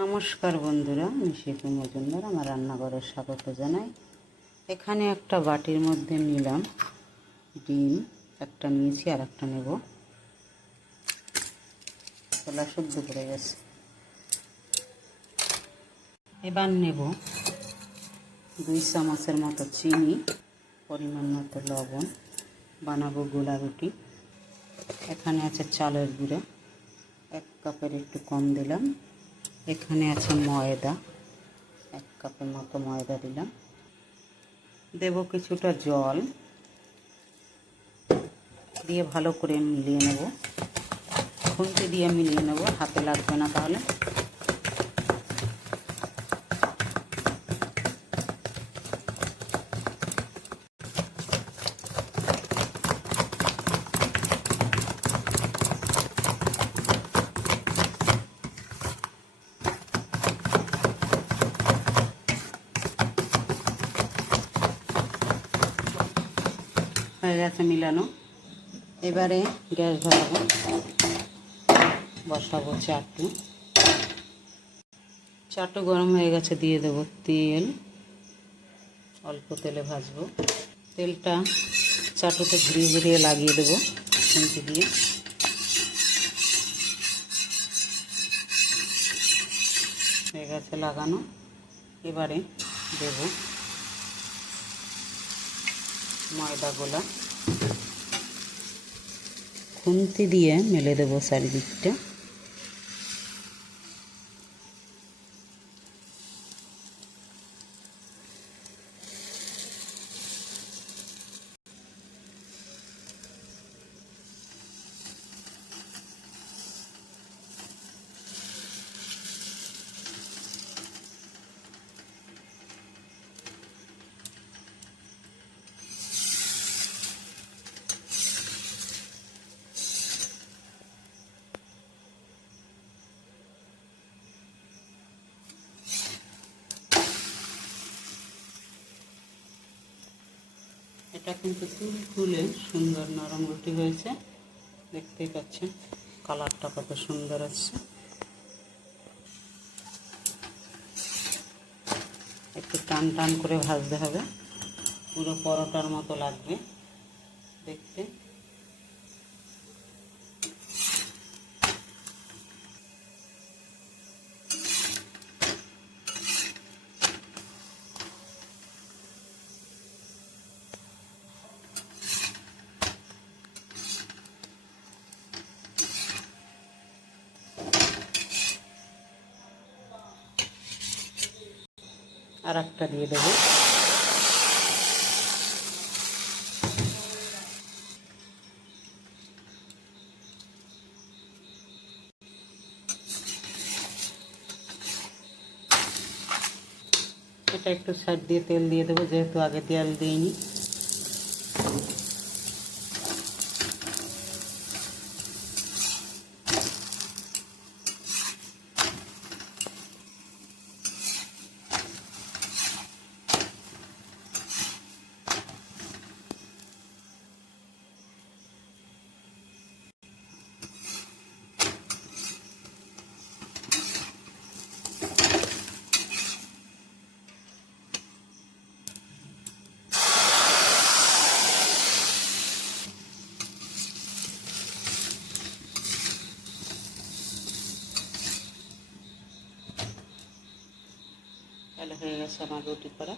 নমস্কার বন্ধুরা, আমি শিপু মজুমদার আমার রান্নাঘরে স্বাগত জানাই। এখানে একটা বাটির মধ্যে নিলাম ডিম, একটা নিয়েছি আর একটা নেব। ছোলা শুদ্ধ করে গেছে। এবার নেব 2 চামচের মতো চিনি, পরিমাণ মতো লবণ, বানাবো গোলা রুটি। এখানে আছে চালের গুঁড়া, 1 কাপের একটু কম দিলাম। এখানে আছে ময়দা, 1 কাপের মতো ময়দা দিলাম। দেব কিছুটা জল, দিয়ে ভালো করে মিলিয়ে নেব। খুন্তি দিয়ে মিলিয়ে নেব, হাতে লাগবে না তাহলে। হয়ে গেছে মিলানো। এবারে গ্যাস ধরাবো, বসাবো চাটু গরম হয়ে গেছে। দিয়ে দেবো তেল, অল্প তেলে ভাজবো। তেলটা চাটুতে ঘুরিয়ে ঘুরিয়ে লাগিয়ে দেবো খুন্তি দিয়ে। হয়ে গেছে লাগানো। এবারে দেব ময়দা গোলা, খুন্তি দিয়ে মেলে দেবো চারিদিকটা। এটা কিন্তু ফুলে সুন্দর নরম রুটি হয়েছে, দেখতেই পাচ্ছেন কালারটা কত সুন্দর আসছে। একটু টান টান করে ভাজতে হবে, পুরো পরোটার মতো লাগবে দেখতে। আর একটা দিয়ে দেবো। এটা একটু সাইড দিয়ে তেল দিয়ে দেবো, যেহেতু আগে তেল দিইনি। তাহলে হয়ে গেছে আমার রুটি করা।